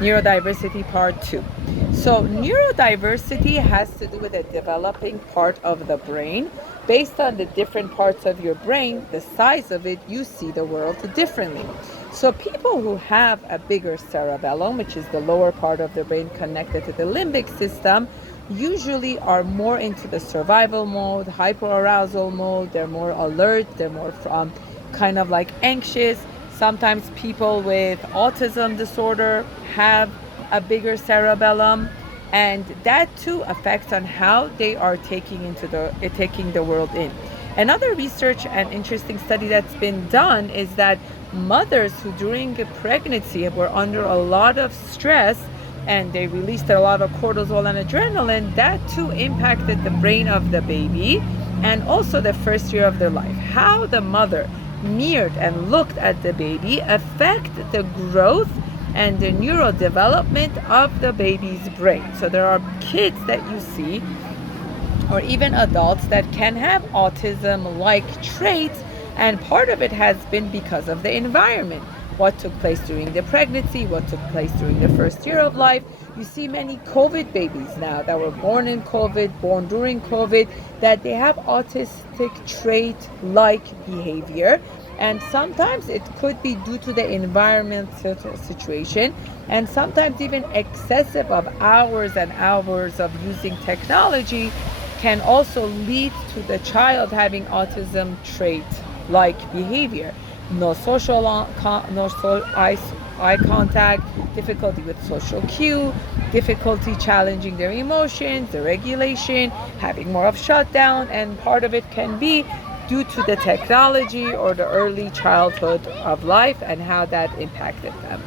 Neurodiversity Part 2. So, neurodiversity has to do with the developing part of the brain. Based on the different parts of your brain, the size of it, you see the world differently. So, people who have a bigger cerebellum, which is the lower part of the brain connected to the limbic system, usually are more into the survival mode, hyperarousal mode. They're more alert, they're more kind of like anxious. Sometimes people with autism disorder have a bigger cerebellum, and that too affects on how they are taking the world in. Another research and interesting study that's been done is that mothers who during pregnancy were under a lot of stress and they released a lot of cortisol and adrenaline, that too impacted the brain of the baby and also the first year of their life. How the mother mirrored and looked at the baby affect the growth and the neurodevelopment of the baby's brain. So there are kids that you see, or even adults, that can have autism-like traits, and part of it has been because of the environment. What took place during the pregnancy, what took place during the first year of life. You see many COVID babies now that were born in COVID, born during COVID, that they have autistic trait-like behavior. And sometimes it could be due to the environmental situation, and sometimes even excessive of hours and hours of using technology can also lead to the child having autism trait-like behavior. No social eye contact, difficulty with social cue, difficulty challenging their emotions, the regulation, having more of shutdown, and part of it can be due to the technology or the early childhood of life and how that impacted them.